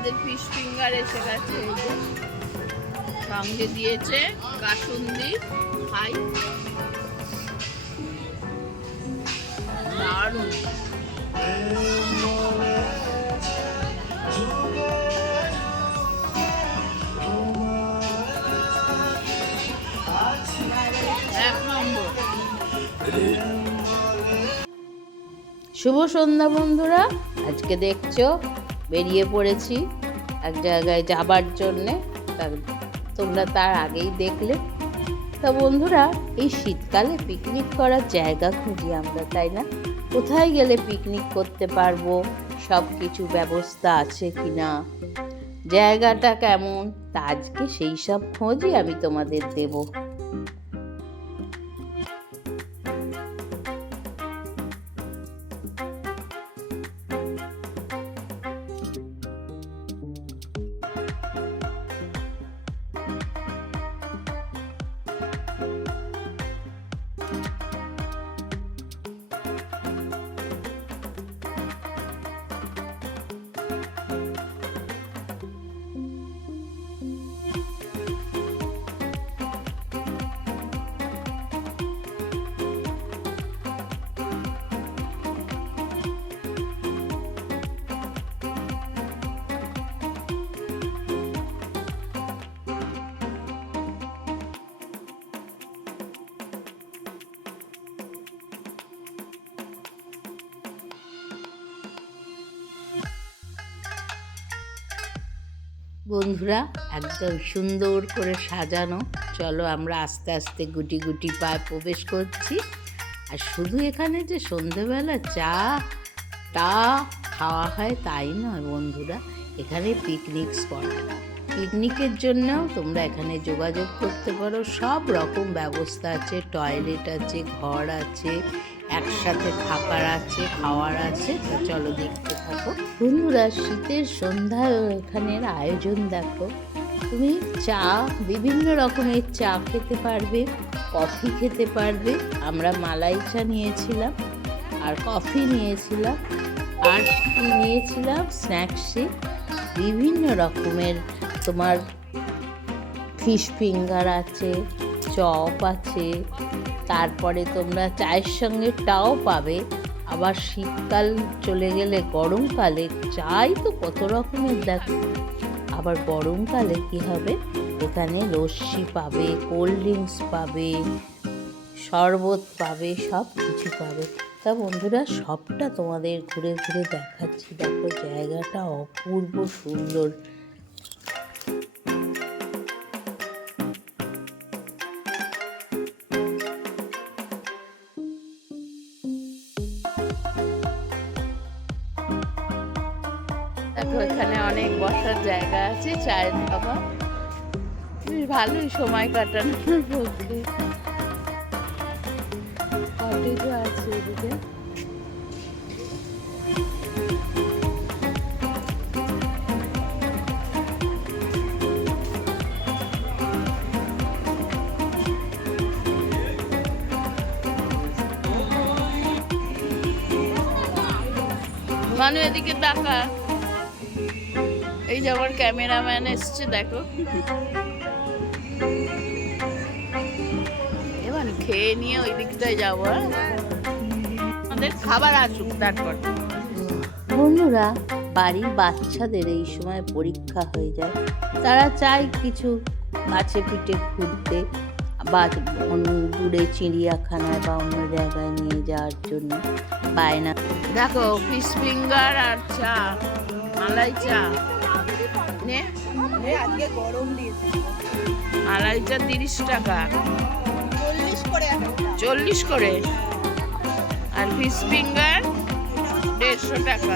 আমাদের fish finger এসে গেছে সঙ্গে দিয়েছে কাসুন্দি খাই এক শুভ সন্ধ্যা বন্ধুরা, আজকে দেখছ বেরিয়ে পড়েছি এক জায়গায় যাবার জন্যে। তোমরা তার আগেই দেখলে। তা বন্ধুরা, এই শীতকালে পিকনিক করার জায়গা খুঁজি আমরা, তাই না? কোথায় গেলে পিকনিক করতে পারব? সব কিছু ব্যবস্থা আছে কি না জায়গাটা কেমন? তা আজকে সেই সব খোঁজই আমি তোমাদের দেবো। বন্ধুরা, একদম সুন্দর করে সাজানো। চলো আমরা আস্তে আস্তে গুটি গুটি পায়ে প্রবেশ করছি। আর শুধু এখানে যে সন্ধেবেলা চা, টা খাওয়া হয় তাই নয় বন্ধুরা, এখানে পিকনিক স্পট পিকনিকের জন্যও তোমরা এখানে যোগাযোগ করতে পারো। সব রকম ব্যবস্থা আছে টয়লেট আছে, ঘর আছে একসাথে থাকার আছে, খাওয়ার আছে, তা চলো দেখতে থাকো। বন্ধুরা, শীতের সন্ধ্যায় এখানের আয়োজন দেখো। তুমি চা, বিভিন্ন রকমের চা খেতে পারবে, কফি খেতে পারবে। আমরা মালাই চা নিয়েছিলাম, আর কফি নিয়েছিলাম, আর নিয়েছিলাম? স্ন্যাক্সে বিভিন্ন রকমের তোমার ফিশ ফিঙ্গার আছে চপ আছে, তারপরে তোমরা চায়ের সঙ্গে টাও পাবে। আবার শীতকাল চলে গেলে গরমকালে চাই তো কত রকমের দেখো। আবার গরমকালে কি হবে? এখানে লস্যি পাবে, কোল্ড ড্রিঙ্কস পাবে, শরবত পাবে, সব কিছু পাবে। তা বন্ধুরা, সবটা তোমাদের ঘুরে ঘুরে দেখাচ্ছি। দেখো, জায়গাটা অপূর্ব সুন্দর। আছে চায়ের খাওয়া বেশ ভালোই সময় কাটানোর পক্ষে কটেজও আছে এদিকে। মানু এদিকে তাকা এই যে আমার ক্যামেরাম্যান এসছে দেখো। এবার খেয়ে নিয়ে ওই দিকটায় যাব হ্যাঁ? আমাদের খাবার আসুক তারপর। বন্ধুরা বাড়ির বাচ্চাদের এই সময় পরীক্ষা হয়ে যায়। তারা চায় কিছু মাছে পিঠে ঘুরতে বা অন্য দূরে চিড়িয়াখানায় বা অন্য জায়গায় নিয়ে যাওয়ার জন্য বায়না। দেখো ফিশ ফিঙ্গার আর চা মালাই চা। নে নে, আজকে গরম দিয়েছে। মালাই তিরিশ টাকা। চল্লিশ করে চল্লিশ করে? আর ফিশ ফিঙ্গার দেড়শো টাকা।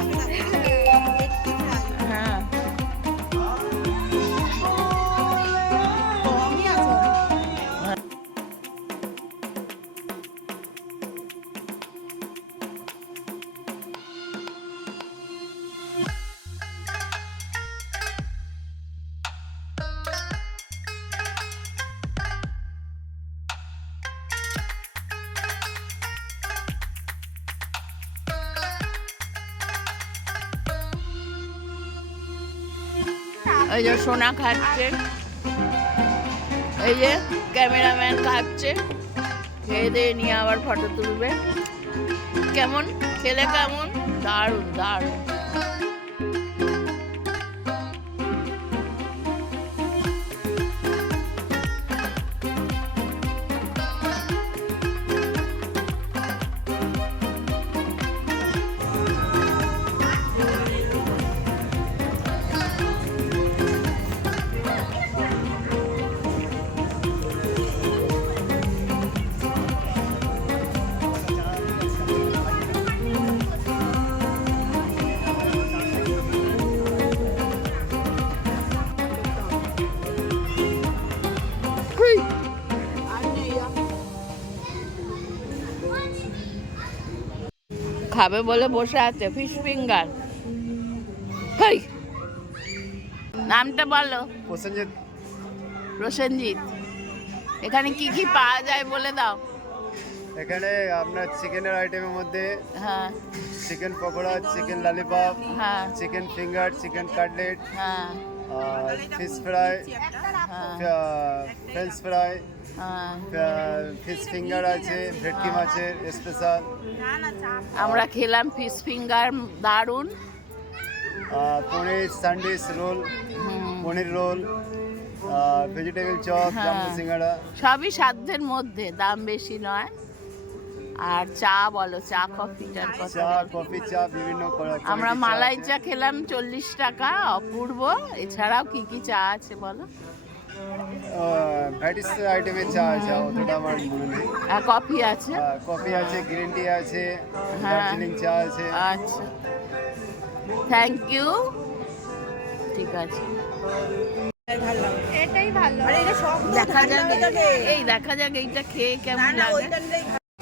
এই সোনা খাচ্ছে। এই যে ক্যামেরাম্যান খাচ্ছে। খেয়ে দিয়ে নিয়ে আবার ফটো তুলবে। কেমন? খেলে কেমন? দারুণ দারুণ। খাবে বলে বসে আছে ফিশ ফিঙ্গার হেই। নামটা বলো। প্রসেনজিৎ। প্রসেনজিৎ। এখানে কি কি পাওয়া যায় বলে দাও। এখানে আপনার চিকেনের আইটেমের মধ্যে হ্যাঁ। চিকেন পকোড়া চিকেন ললিপপ হ্যাঁ। চিকেন ফিঙ্গার চিকেন কাটলেট হ্যাঁ। আর fish fry French fry fish finger আছে ভেটকি মাছের স্পেশাল আমরা খেলাম ফিশ ফিঙ্গার দারুণ। Paneer sandwich roll paneer roll vegetable chop হ্যাঁ। সিঙ্গাড়া। সবই সাধ্যের মধ্যে দাম বেশি নয়। আর চা বলো চা কফিটার কথা চা কফি চা বিভিন্ন আমরা মালাই চা খেলাম চল্লিশ টাকা অপূর্ব। এছাড়াও কি কি চা আছে বলো? ভ্যারাইটিস আইটেমের চা আছে অতটা আমার মনে নেই। আর কফি আছে? কফি আছে গ্রিন টি আছে হ্যাঁ। দার্জিলিং চা আছে। আচ্ছা। থ্যাংক ইউ ঠিক আছে। ভালো এটাই ভালো। এটা সব দেখা যাক এই দেখা যাক এইটা খেয়ে কেমন না লাগে। ওইটা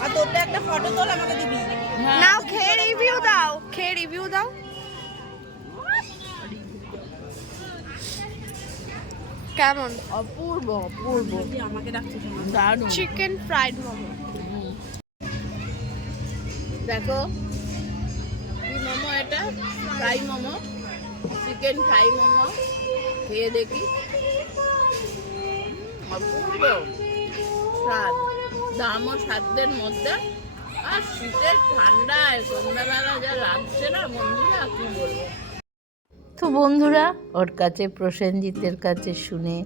আর তোরটা একটা ফটো তোল আমাকে দিবি। হ্যাঁ। নাও খেয়ে রিভিউ দাও খেয়ে রিভিউ দাও। কেমন? অপূর্ব অপূর্ব। আমাকে দারুণ। Chicken fried momo. দেখো মোমো এটা? Fry momo chicken fry momo. খেয়ে দেখি। অপূর্ব। স্বাদ। দামও সাধ্যের মধ্যে। আর শীতের ঠান্ডায় সন্ধ্যাবেলা যা লাগছে না বন্ধুরা কি বলব? তো বন্ধুরা, ওর কাছে, প্রসেনজিতের কাছে শুনে,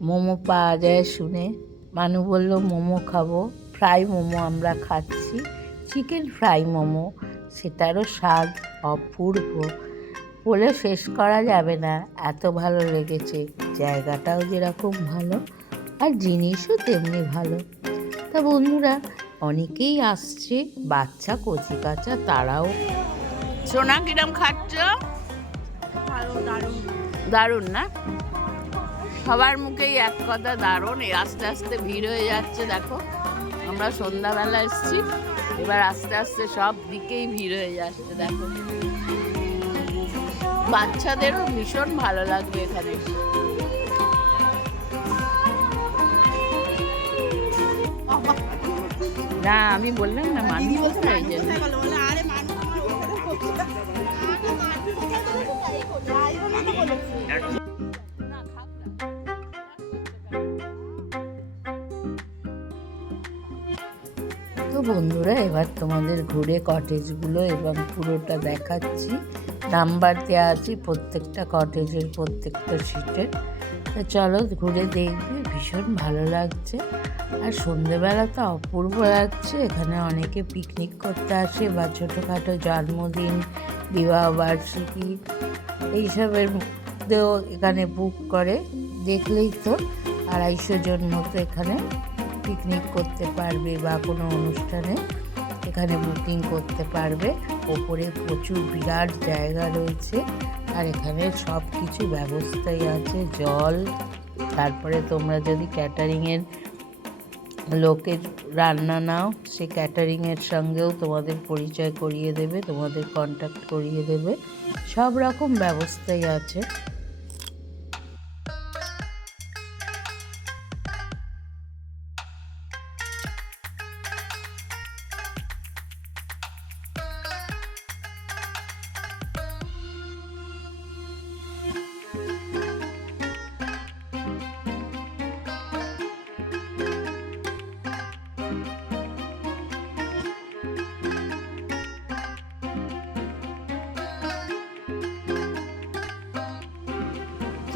মোমো পাওয়া যায় শুনে, মানু বলল, মোমো খাব। ফ্রাই মোমো আমরা খাচ্ছি, চিকেন ফ্রাই মোমো। সেটারও স্বাদ অপূর্ব। বলে শেষ করা যাবে না। এত ভালো লেগেছে। জায়গাটাও যেরকম ভালো, আর জিনিসও তেমনি ভালো। তা বন্ধুরা, অনেকেই আসছে, বাচ্চা, কচি কাচা, তারাও। সোনা, কিরম খাচ্ছ? দারুণ। না? সবার মুখেই এক কথা দারুণ। এই আস্তে আস্তে ভিড় হয়ে যাচ্ছে দেখো। আমরা সন্ধ্যাবেলা এসেছি। এবার আস্তে আস্তে সব দিকেই ভিড় হয়ে যাচ্ছে দেখো। বাচ্চাদেরও ভীষণ ভালো লাগবে এখানে। না আমি বললাম না মানুষ কোথায় বন্ধুরা, এবার তোমাদের ঘুরে কটেজগুলো এবং পুরোটা দেখাচ্ছি। নাম্বার দেওয়া আছে প্রত্যেকটা কটেজের প্রত্যেকটা সিটের চলো ঘুরে দেখবে ভীষণ ভালো লাগছে। আর সন্ধেবেলা তো অপূর্ব লাগছে, এখানে অনেকে পিকনিক করতে আসে বা ছোটোখাটো জন্মদিন বিবাহ বার্ষিকী এইসবের মধ্যেও এখানে বুক করে, দেখলেই তো আড়াইশো জন মতো এখানে পিকনিক করতে পারবে বা কোনো অনুষ্ঠানে এখানে বুকিং করতে পারবে। ওপরে প্রচুর বিরাট জায়গা রয়েছে আর এখানে সব কিছু ব্যবস্থাই আছে, জল। তারপরে তোমরা যদি ক্যাটারিংয়ের লোকের রান্না নাও, সে ক্যাটারিংয়ের সঙ্গেও তোমাদের পরিচয় করিয়ে দেবে, তোমাদের কন্ট্যাক্ট করিয়ে দেবে। সব রকম ব্যবস্থাই আছে।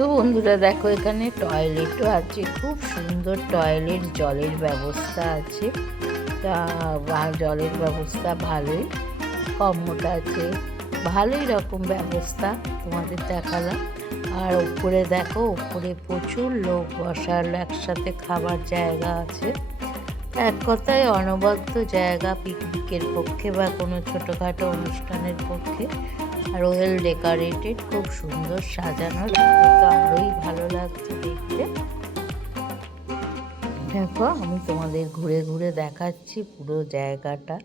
তো বন্ধুরা দেখো, এখানে টয়লেটও আছে, খুব সুন্দর টয়লেট জলের ব্যবস্থা আছে। তা জলের ব্যবস্থা ভালোই কম্মোটা আছে, ভালোই রকম ব্যবস্থা তোমাদের দেখালাম। আর উপরে দেখো, উপরে প্রচুর লোক বসার, একসাথে খাবার জায়গা আছে। এক কথায় অনবদ্য জায়গা পিকনিকের পক্ষে বা কোনো ছোটোখাটো অনুষ্ঠানের পক্ষে। আর ওয়েল ডেকোরেটেড খুব সুন্দর সাজানো তো আরোই ভালো লাগছে দেখতে। দেখো, আমি তোমাদের ঘুরে ঘুরে দেখাচ্ছি পুরো জায়গাটা।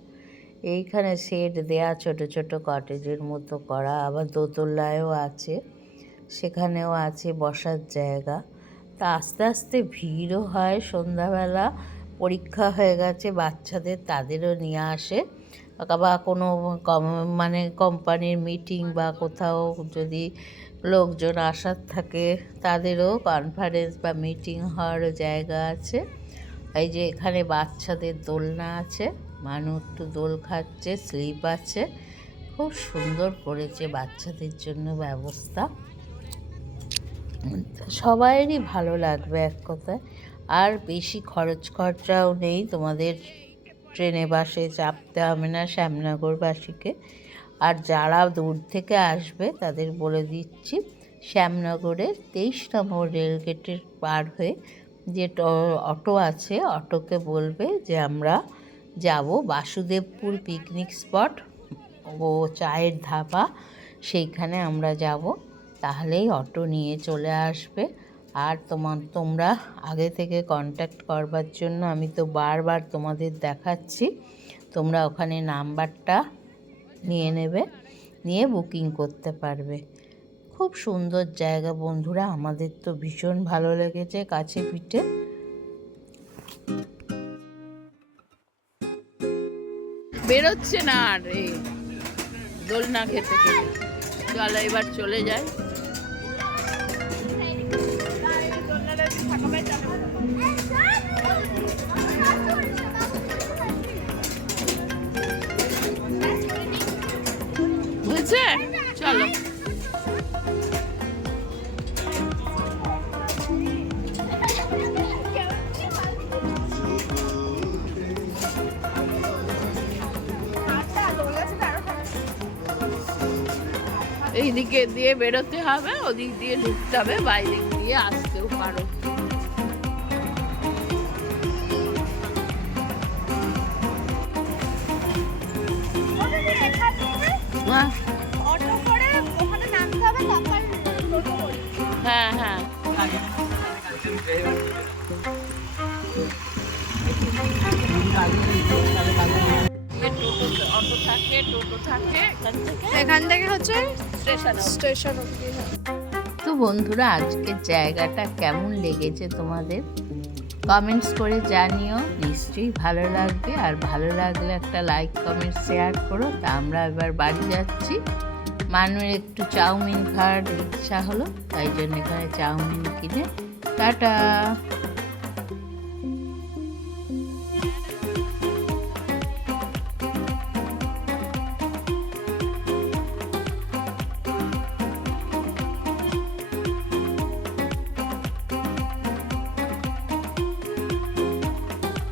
এইখানে শেড দেয়া, ছোট ছোট কটেজের মতো করা, আবার দোতলায়ও আছে, সেখানেও আছে বসার জায়গা। তা আস্তে আস্তে ভিড়ও হয় সন্ধ্যাবেলা, পরীক্ষা হয়ে গেছে, বাচ্চাদের তাদেরও নিয়ে আসে। বা কোনো মানে কোম্পানির মিটিং বা কোথাও যদি লোকজন আসার থাকে, তাদেরও কনফারেন্স বা মিটিং হওয়ারও জায়গা আছে। এই যে এখানে বাচ্চাদের দোলনা আছে মানুষ একটু দোল খাচ্ছে স্লিপ আছে। খুব সুন্দর করেছে বাচ্চাদের জন্য ব্যবস্থা। সবাইয়েরই ভালো লাগবে এক কথায়। আর বেশি খরচ খরচাও নেই তোমাদের ট্রেনে বাসে চাপতে হবে না শ্যামনগরবাসীকে। আর যারা দূর থেকে আসবে তাদের বলে দিচ্ছি, শ্যামনগরের তেইশ নম্বর রেলগেটের পার হয়ে যে অটো আছে, অটোকে বলবে যে আমরা যাব বাসুদেবপুর পিকনিক স্পট ও চায়ের ধাবা, সেইখানে আমরা যাব। তাহলেই অটো নিয়ে চলে আসবে। আর তোমার, তোমরা আগে থেকে কন্ট্যাক্ট করবার জন্য আমি তো বারবার তোমাদের দেখাচ্ছি। তোমরা ওখানে নাম্বারটা নিয়ে নেবে, নিয়ে বুকিং করতে পারবে। খুব সুন্দর জায়গা বন্ধুরা, আমাদের তো ভীষণ ভালো লেগেছে কাছে পিঠে। বেরোচ্ছে না আর দোলনা খেতে খেতে চলো এবার চলে যায় চলো। এইদিকে দিয়ে বেরোতে হবে ওদিক দিয়ে ঢুকতে হবে বাইরে দিয়ে আসতেও পারো। হ্যাঁ হ্যাঁ। টোটো অটো থাকে টোটো থাকে এখান থেকে হচ্ছে স্টেশন স্টেশন অব্দি হ্যাঁ। তো বন্ধুরা আজকের জায়গাটা কেমন লেগেছে তোমাদের? কমেন্টস করে জানিও। নিশ্চয়ই ভালো লাগবে। আর ভালো লাগলে একটা লাইক কমেন্ট শেয়ার করো। তা আমরা এবার বাড়ি যাচ্ছি। মানুষের একটু চাউমিন খাওয়ার ইচ্ছা হলো তাই জন্য এখানে চাউমিন কিনে। টাটা!